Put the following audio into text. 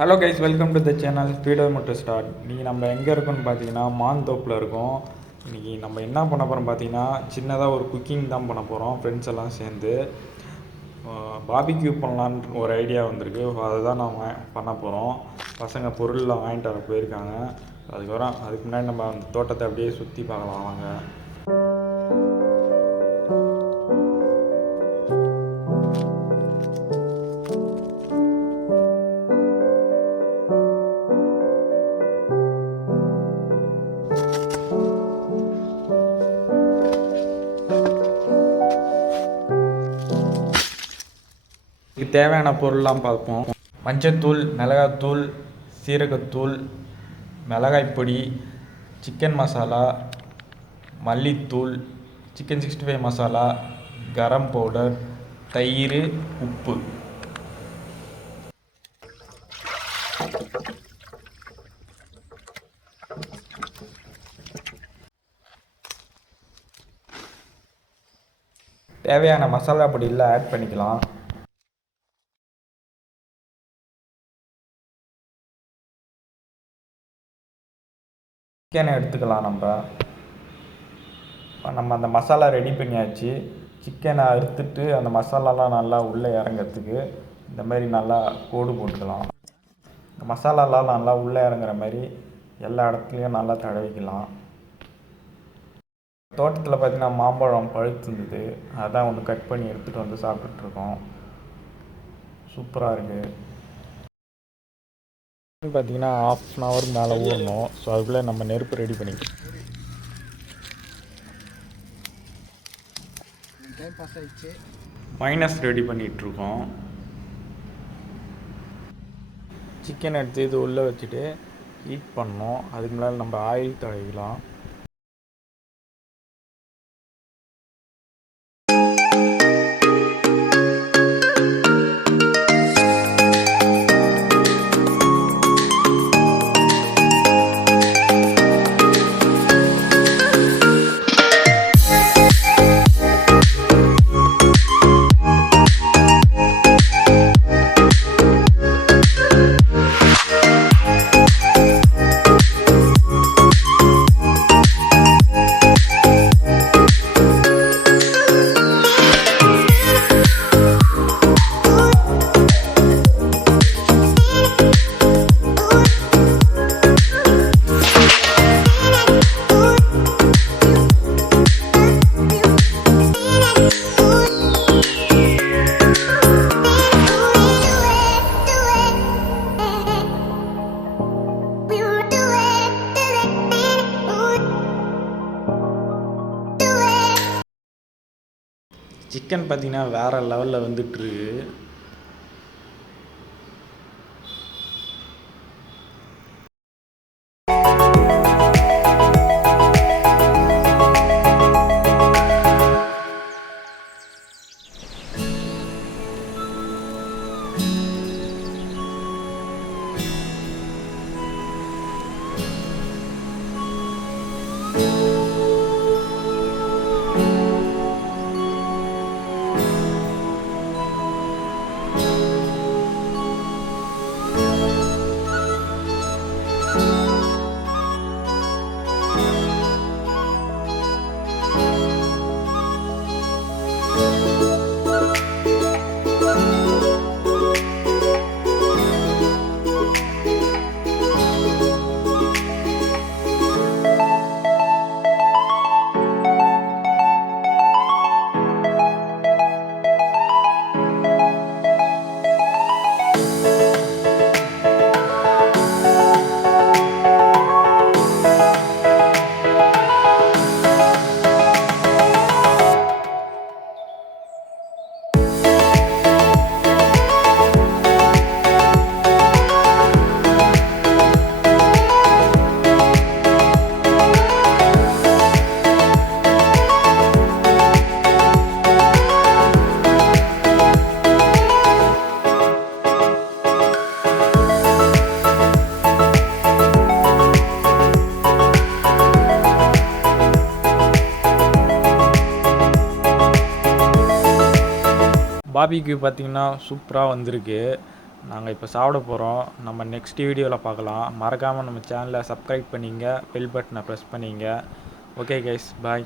Hello guys, welcome to the channel speedometer start. இன்றைக்கி நம்ம எங்கே இருக்கோம்னு பார்த்தீங்கன்னா மாந்தோப்பில் இருக்கோம். இன்றைக்கி நம்ம என்ன பண்ண போகிறோம் பார்த்தீங்கன்னா, சின்னதாக ஒரு குக்கிங் தான் பண்ண போகிறோம். ஃப்ரெண்ட்ஸ் எல்லாம் சேர்ந்து பார்பிக்யூ பண்ணலான்னு ஒரு ஐடியா வந்திருக்கு. அதை தான் நம்ம பண்ண போகிறோம். பசங்க பொருள்லாம் வாங்கிட்டு வர போயிருக்காங்க. அதுக்கு முன்னாடி நம்ம அந்த தோட்டத்தை அப்படியே சுற்றி பார்க்கலாம் வாங்க. இதுக்கு தேவையான பொருள்லாம் பார்ப்போம். மஞ்சத்தூள், மிளகாத்தூள், சீரகத்தூள், மிளகாய்ப்பொடி, சிக்கன் மசாலா, மல்லித்தூள், சிக்கன் 65 மசாலா, கரம் பவுடர், தயிர், உப்பு. தேவையான மசாலா பொடியெல்லாம் ஆட் பண்ணிக்கலாம். சிக்கனை எடுத்துக்கலாம். நம்ம அந்த மசாலா ரெடி பண்ணியாச்சு. சிக்கனை அறுத்துட்டு அந்த மசாலாலாம் நல்லா உள்ளே இறங்கிறதுக்கு இந்த மாதிரி நல்லா கோடு போட்டுக்கலாம். இந்த மசாலாலாம் நல்லா உள்ளே இறங்குற மாதிரி எல்லா இடத்துலையும் நல்லா தடவிக்கலாம். தோட்டத்தில் பார்த்திங்கன்னா மாம்பழம் பழுத்துருந்தது, அதான் ஒன்று கட் பண்ணி எடுத்துகிட்டு வந்து சாப்பிட்டுட்ருக்கோம். சூப்பராக இருக்குது. பார்த்திங்கன்னா 1/2 hour மேலே ஊறணும். ஸோ அதுக்குள்ளே நம்ம நெருப்பு ரெடி பண்ணிக்கலாம். மைனஸ் ரெடி பண்ணிகிட்ருக்கோம். சிக்கன் எடுத்து இது உள்ளே வச்சுட்டு ஹீட் பண்ணோம். அதுக்கு முன்னாடி நம்ம ஆயில் தடவிக்கலாம். சிக்கன் பார்த்திங்கன்னா வேறு லெவலில் வந்துட்டுருக்கு. பார்பிக்யூ பார்த்திங்கன்னா சூப்பராக வந்திருக்கு. நாங்கள் இப்போ சாப்பிட போகிறோம். நம்ம நெக்ஸ்ட் வீடியோவில் பார்க்கலாம். மறக்காமல் நம்ம சேனலை சப்ஸ்கிரைப் பண்ணிங்க, பெல் பட்டனை ப்ரெஸ் பண்ணிங்க. ஓகே கைஸ், பாய்.